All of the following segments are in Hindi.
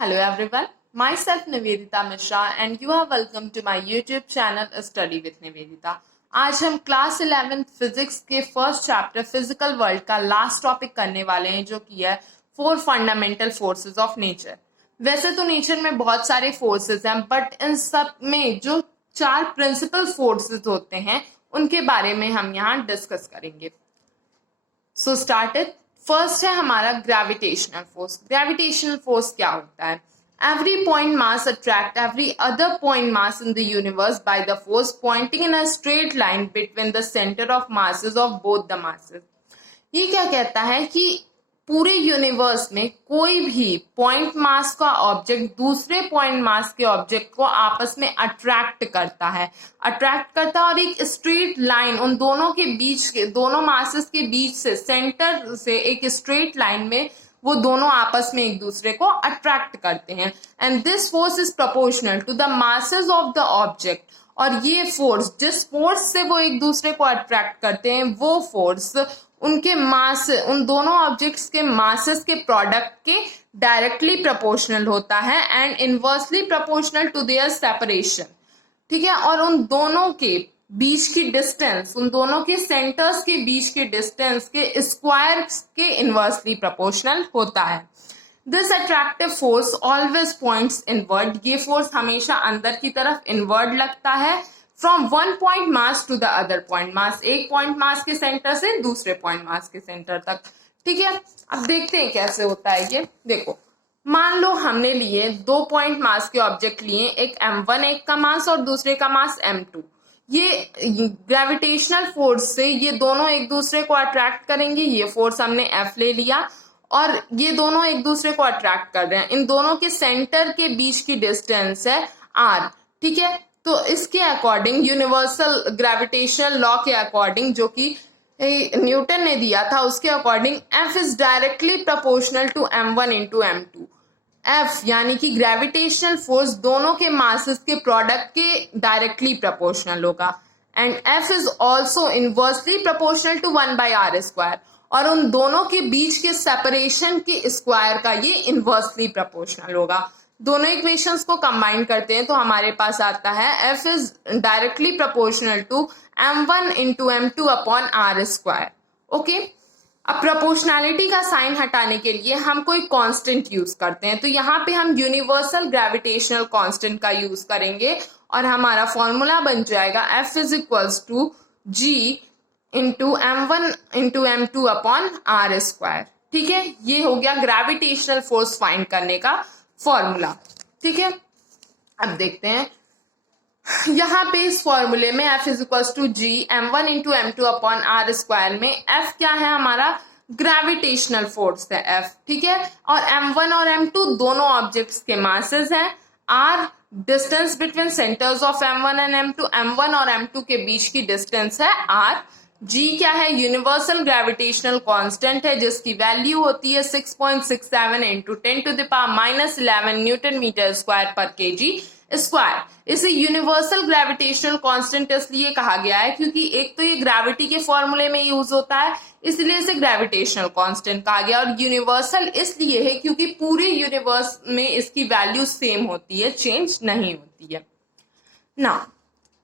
Hello everyone, myself Nivedita Mishra and you are welcome to my YouTube channel Study with Nivedita. आज हम क्लास 11th फिजिक्स के फर्स्ट चैप्टर फिजिकल वर्ल्ड का लास्ट टॉपिक करने वाले हैं जो कि है 4 फंडामेंटल फोर्सेस ऑफ नेचर। वैसे तो नेचर में बहुत सारे फोर्सेस हैं बट इन सब में जो 4 प्रिंसिपल फोर्सेस होते हैं उनके बारे में हम यहाँ डिस्कस करेंगे। So started. फर्स्ट है हमारा ग्रेविटेशनल फोर्स। ग्रेविटेशनल फोर्स क्या होता है? Every point mass attract every other point mass in the universe by the force pointing in a straight line between the centre of masses of both the masses. ये क्या कहता है कि पूरे यूनिवर्स में कोई भी पॉइंट मास का ऑब्जेक्ट दूसरे पॉइंट मास के ऑब्जेक्ट को आपस में अट्रैक्ट करता है और एक स्ट्रेट लाइन उन दोनों के बीच के दोनों मासेस के बीच से सेंटर से एक स्ट्रेट लाइन में वो दोनों आपस में एक दूसरे को अट्रैक्ट करते हैं and this force is proportional to the masses of the object. और ये फोर्स जिस फोर्स से वो एक दूसरे को अट्रैक्ट करते हैं वो फोर्स उनके मास उन दोनों ऑब्जेक्ट्स के मासेस के प्रोडक्ट के डायरेक्टली प्रोपोर्शनल होता है and inversely proportional to their separation. ठीक है, और उन दोनों के बीच की डिस्टेंस उन दोनों के सेंटर्स के बीच के डिस्टेंस के स्क्वायर के इनवर्सली प्रोपोर्शनल होता है। This attractive force always points inward. ये फोर्स हमेशा अंदर की तरफ इनवर्ड लगता है from one point mass to the other point mass. एक पॉइंट मास के सेंटर से दूसरे पॉइंट मास के सेंटर तक। ठीक है, अब देखते हैं कैसे होता है ये। देखो, मान लो हमने लिए 2 पॉइंट मास के ऑब्जेक्ट लिए, एक m1 एक का मास और दूसरे का मास m2। ये ग्रेविटेशनल फोर्स से ये दोनों एक दूसरे को अट्रैक्ट करेंगे। ये फोर्स हमने F ले लिया और ये दोनों एक दूसरे को अट्रैक्ट कर रहे हैं। इन दोनों के सेंटर के बीच की डिस्टेंस है r। ठीक है, तो इसके अकॉर्डिंग यूनिवर्सल ग्रेविटेशनल लॉ के अकॉर्डिंग जो कि न्यूटन ने दिया था उसके according F is directly proportional to m1 into m2। F यानी कि ग्रेविटेशनल फोर्स दोनों के मासेस के प्रोडक्ट के डायरेक्टली प्रोपोर्शनल होगा and F is also inversely proportional to 1/r square. और उन दोनों के बीच के सेपरेशन के स्क्वायर का ये इनवर्सली प्रोपोर्शनल होगा। दोनों इक्वेशंस को कंबाइन करते हैं तो हमारे पास आता है F is directly proportional to m1 into m2 upon r square. Okay, अब प्रोपोर्शनैलिटी का साइन हटाने के लिए हम कोई कांस्टेंट यूज करते हैं तो यहाँ पे हम यूनिवर्सल ग्रेविटेशनल कांस्टेंट का यूज करेंगे और हमारा फॉर्मूला बन जाएगा F is equals to G into m1 into m2 upon r square. ठीक है, ये हो गया ग्रेविटेशनल फोर्स फाइंड करने का फॉर्मूला। ठीक है, अब देखते हैं यहाँ पे इस फॉर्मूले में F is equal to G m1 into m2 upon r square में F क्या है? हमारा ग्रेविटेशनल फोर्स है F। ठीक है, और m1 और m2 दोनों ऑब्जेक्ट्स के मासेस हैं। r distance between centres of m1 and m2, m1 और m2 के बीच की डिस्टेंस है r। G क्या है? यूनिवर्सल ग्रेविटेशनल कांस्टेंट है जिसकी वैल्यू होती है 6.67 इंटू 10⁻⁻11 न्यूटन मीटर स्क्वायर पर केजी स्क्वायर। इसे यूनिवर्सल ग्रेविटेशनल कांस्टेंट इसलिए कहा गया है क्योंकि एक तो ये ग्रेविटी के फॉर्मूले में यूज होता है इसलिए इसे ग्रेविटेशनल कांस्टेंट कहा गया, और यूनिवर्सल इसलिए है क्योंकि पूरे यूनिवर्स में इसकी वैल्यू सेम होती है, चेंज नहीं होती है। Now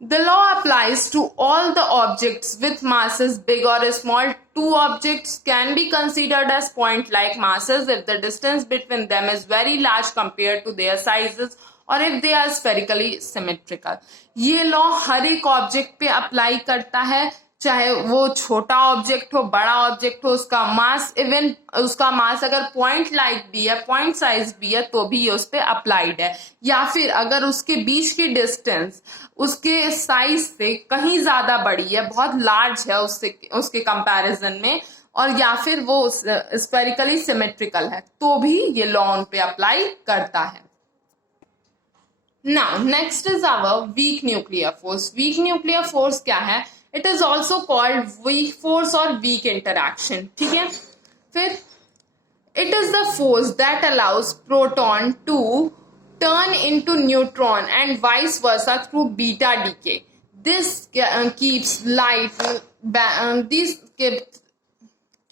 the law applies to all the objects with masses big or small. Two objects can be considered as point-like masses if the distance between them is very large compared to their sizes or if they are spherically symmetrical. ये लॉ हर एक ऑब्जेक्ट पे अप्लाई करता है, चाहे वो छोटा ऑब्जेक्ट हो बड़ा ऑब्जेक्ट हो, उसका मास इवन उसका मास अगर पॉइंट लाइक भी है पॉइंट साइज भी है तो भी ये उस पर अप्लाइड है, या फिर अगर उसके बीच की डिस्टेंस उसके साइज से कहीं ज्यादा बड़ी है, बहुत लार्ज है उसके कंपैरिजन में, और या फिर वो स्फेरिकली सिमेट्रिकल है तो भी ये लॉ उन पे अप्लाई करता है। Now next is our weak nuclear force. Weak nuclear force क्या है? It is also called weak force और वीक इंटरैक्शन। ठीक है, फिर it is the force that allows proton to turn into neutron and vice versa through beta decay. This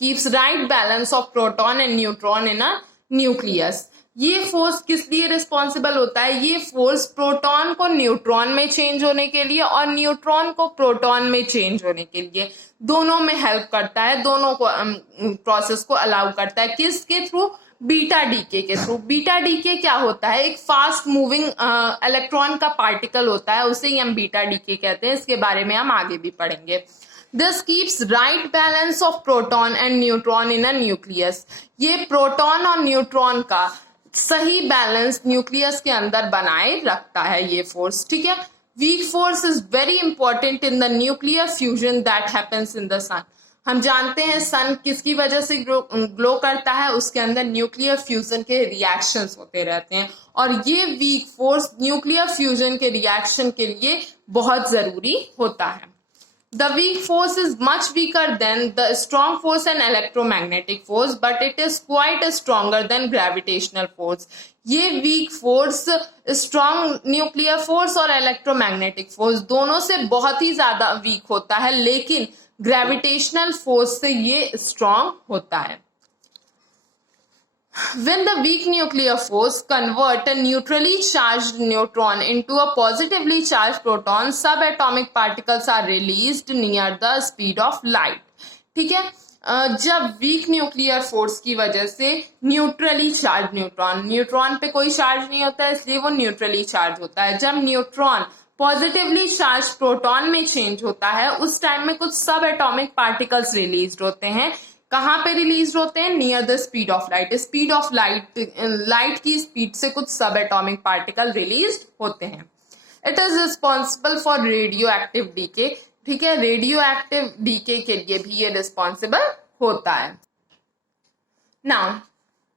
keeps right balance of proton and neutron in a nucleus. ये फोर्स किस लिए रिस्पॉन्सिबल होता है? ये फोर्स प्रोटॉन को न्यूट्रॉन में चेंज होने के लिए और न्यूट्रॉन को प्रोटॉन में चेंज होने के लिए, दोनों में हेल्प करता है, दोनों को प्रोसेस को अलाउ करता है। किसके थ्रू? बीटा डीके के थ्रू। बीटा डीके क्या होता है? एक फास्ट मूविंग इलेक्ट्रॉन का पार्टिकल होता है, उसे ही हम बीटा डीके कहते हैं। इसके बारे में हम आगे भी पढ़ेंगे। This keeps right balance of proton and neutron in a nucleus. ये प्रोटॉन और न्यूट्रॉन का सही बैलेंस न्यूक्लियस के अंदर बनाए रखता है ये फोर्स, ठीक है। Weak force is very important in the nuclear fusion that happens in the sun. हम जानते हैं सन किसकी वजह से ग्लो करता है? उसके अंदर न्यूक्लियर फ्यूजन के रिएक्शंस होते रहते हैं, और ये वीक फोर्स न्यूक्लियर फ्यूजन के रिएक्शन के लिए बहुत जरूरी होता है। The weak force is much weaker than the strong force and electromagnetic force, but it is quite stronger than gravitational force. ये weak force strong nuclear force और electromagnetic force दोनों से बहुत ही ज्यादा weak होता है, लेकिन gravitational force से ये strong होता है। When the weak nuclear force convert a neutrally charged neutron into a positively charged proton, subatomic particles are released near the speed of light. ठीक है, जब वीक न्यूक्लियर फोर्स की वजह से न्यूट्रली चार्ज न्यूट्रॉन पे कोई चार्ज नहीं होता है, इसलिए वो न्यूट्रली चार्ज होता है। जब न्यूट्रॉन पॉजिटिवली चार्ज प्रोटॉन में चेंज होता है, उस टाइम में कुछ सब एटॉमिक पार्टिकल्स रिलीज होते हैं। कहाँ पे रिलीज होते हैं? Near the speed of light. Speed of light की स्पीड से कुछ सब एटॉमिक पार्टिकल रिलीज होते हैं। It is responsible for radioactive decay. ठीक है, रेडियो एक्टिव डीके के लिए भी ये रिस्पॉन्सिबल होता है। Now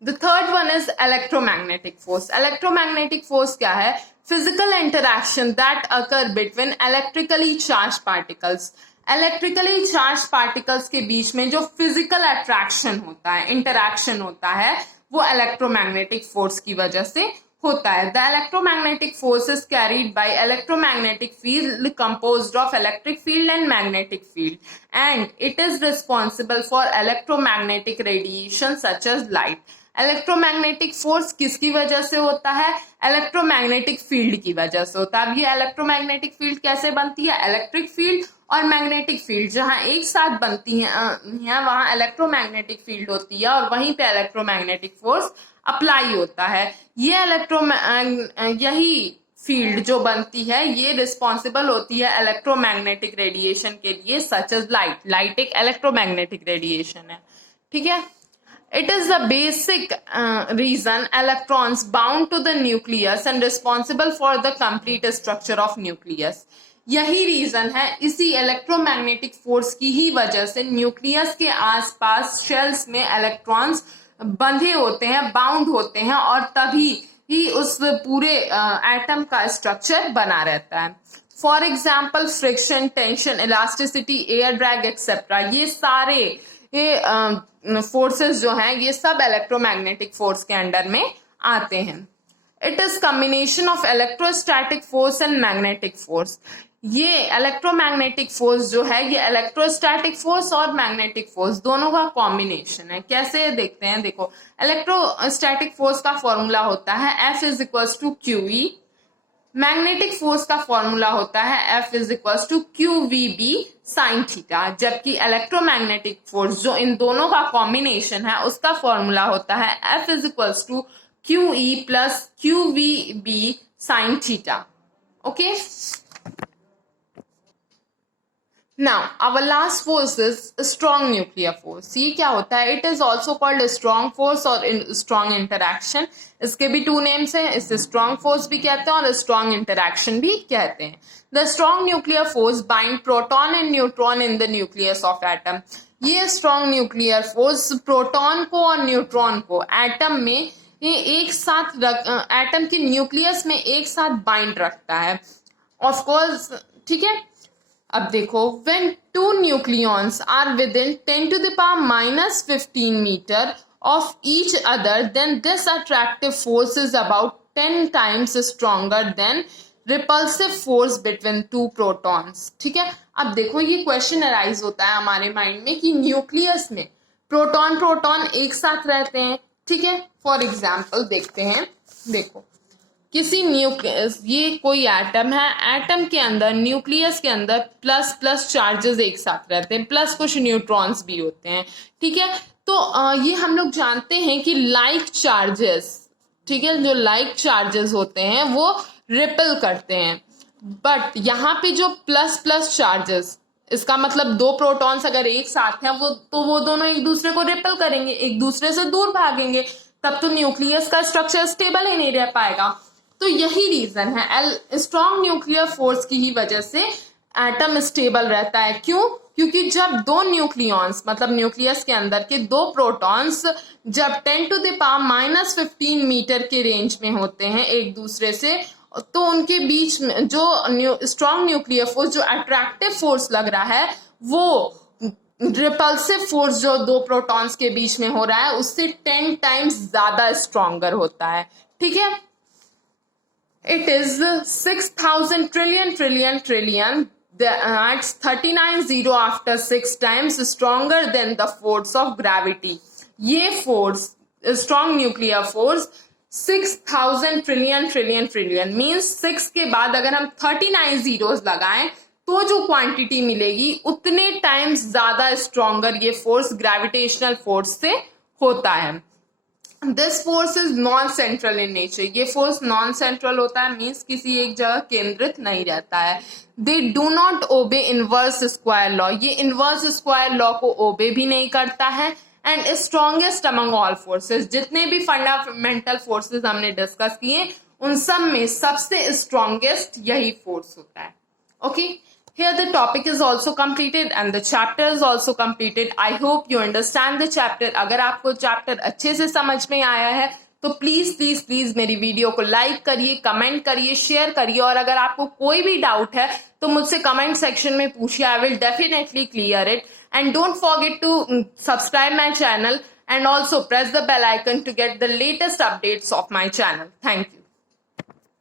the third one is electromagnetic force. Electromagnetic force क्या है? Physical interaction that occur between electrically charge particles. Electrically charge particles के बीच में जो फिजिकल अट्रैक्शन होता है, इंटरैक्शन होता है, वो इलेक्ट्रोमैग्नेटिक फोर्स की वजह से होता है। The electromagnetic force is carried by electromagnetic field composed of electric field and magnetic field, and it is responsible for electromagnetic radiation such as light. Electromagnetic force किसकी वजह से होता है? इलेक्ट्रोमैग्नेटिक फील्ड की वजह से होता है। अब ये इलेक्ट्रोमैग्नेटिक फील्ड कैसे बनती है? इलेक्ट्रिक फील्ड और मैग्नेटिक फील्ड जहां एक साथ बनती है वहां इलेक्ट्रोमैग्नेटिक फील्ड होती है, और वहीं पे इलेक्ट्रोमैग्नेटिक फोर्स अप्लाई होता है। ये यही फील्ड जो बनती है, ये रिस्पॉन्सिबल होती है इलेक्ट्रोमैग्नेटिक रेडिएशन के लिए, सच एज लाइट। लाइट एक इलेक्ट्रोमैग्नेटिक रेडिएशन है, ठीक है। It is the basic reason electrons bound to the nucleus and responsible for the complete structure of nucleus. यही रीजन है, इसी इलेक्ट्रोमैग्नेटिक फोर्स की ही वजह से न्यूक्लियस के आसपास शेल्स में इलेक्ट्रॉन्स बंधे होते हैं, बाउंड होते हैं, और तभी ही उस पूरे एटम का स्ट्रक्चर बना रहता है। For example friction, tension, elasticity, air drag etcetera, ये सारे फोर्सेस जो हैं, ये सब इलेक्ट्रोमैग्नेटिक फोर्स के अंडर में आते हैं। It is combination of electrostatic force and magnetic force. ये इलेक्ट्रोमैग्नेटिक फोर्स जो है, ये इलेक्ट्रोस्टैटिक फोर्स और मैग्नेटिक फोर्स दोनों का कॉम्बिनेशन है। कैसे देखते हैं? देखो, इलेक्ट्रोस्टैटिक फोर्स का फॉर्मूला होता है F is equal to QE। Magnetic force का फॉर्मूला होता है F is equal to QVB sine theta, जबकि इलेक्ट्रोमैग्नेटिक फोर्स जो इन दोनों का कॉम्बिनेशन है, उसका फॉर्मूला होता है F is equal to QE plus QVB sine theta. Okay, now our last force is strong nuclear force. ये क्या होता है? It is also called strong force और स्ट्रॉन्ग इंटरैक्शन। इसके भी टू नेम्स हैं, इसे स्ट्रॉन्ग फोर्स भी कहते हैं और स्ट्रॉन्ग इंटरैक्शन भी कहते हैं। The strong nuclear force bind proton and neutron in the nucleus of atom. ये स्ट्रॉन्ग न्यूक्लियर फोर्स प्रोटॉन को और न्यूट्रॉन को एटम में एक साथ एटम के न्यूक्लियस में एक साथ बाइंड रखता है, ऑफ कोर्स, ठीक है। अब देखो, when two nucleons are within 10 to the power minus 15 meter of each other, then this attractive force is about 10 times stronger than repulsive force between two protons. ठीक है, अब देखो ये क्वेश्चन अराइज होता है हमारे माइंड में कि न्यूक्लियस में प्रोटॉन एक साथ रहते हैं, ठीक है, फॉर एग्जाम्पल देखते हैं, देखो किसी न्यूक्लियस, ये कोई एटम है, एटम के अंदर न्यूक्लियस के अंदर प्लस प्लस चार्जेस एक साथ रहते हैं, प्लस कुछ न्यूट्रॉन्स भी होते हैं, ठीक है। तो ये हम लोग जानते हैं कि लाइक चार्जेस, ठीक है, जो लाइक चार्जेस होते हैं वो रिपेल करते हैं, बट यहाँ पे जो प्लस प्लस चार्जेस, इसका मतलब दो प्रोटॉन्स अगर एक साथ हैं वो दोनों एक दूसरे को रिपेल करेंगे, एक दूसरे से दूर भागेंगे, तब तो न्यूक्लियस का स्ट्रक्चर स्टेबल ही नहीं रह पाएगा। तो यही रीजन है, स्ट्रॉन्ग न्यूक्लियर फोर्स की ही वजह से एटम स्टेबल रहता है। क्यों? क्योंकि जब दो न्यूक्लियॉन्स, मतलब न्यूक्लियस के अंदर के दो प्रोटॉन्स जब 10⁻⁻15 मीटर के रेंज में होते हैं एक दूसरे से, तो उनके बीच में जो स्ट्रॉन्ग न्यूक्लियर फोर्स, जो अट्रैक्टिव फोर्स लग रहा है, वो रिपल्सिव फोर्स जो दो प्रोटॉन्स के बीच में हो रहा है उससे 10 टाइम्स ज्यादा स्ट्रॉन्गर होता है, ठीक है। It is 6,000 trillion. That's 39 zero after 6 times stronger than the force of gravity. ये force, strong nuclear force 6,000 trillion means 6 के बाद अगर हम 39 जीरोस लगाएं तो जो क्वांटिटी मिलेगी उतने टाइम्स ज्यादा स्ट्रॉन्गर ये फोर्स ग्रेविटेशनल फोर्स से होता है। This force is non central in nature, ये फोर्स नॉन सेंट्रल होता है, मीन्स किसी एक जगह केंद्रित नहीं रहता है। They do not obey inverse square law, ये इनवर्स स्क्वायर लॉ को ओबे भी नहीं करता है। And strongest among all forces, जितने भी फंडामेंटल फोर्सेस हमने डिस्कस किए उन सब में सबसे स्ट्रॉन्गेस्ट यही फोर्स होता है। Okay, here the topic is also completed and the chapter is also completed. I hope you understand the chapter. अगर आपको चैप्टर अच्छे से समझ में आया है तो प्लीज मेरी वीडियो को लाइक करिए, कमेंट करिए, शेयर करिए, और अगर आपको कोई भी डाउट है तो मुझसे कमेंट सेक्शन में पूछिए, I will definitely clear it. And don't forget to subscribe my channel and also press the bell icon to get the latest updates of my channel. Thank you.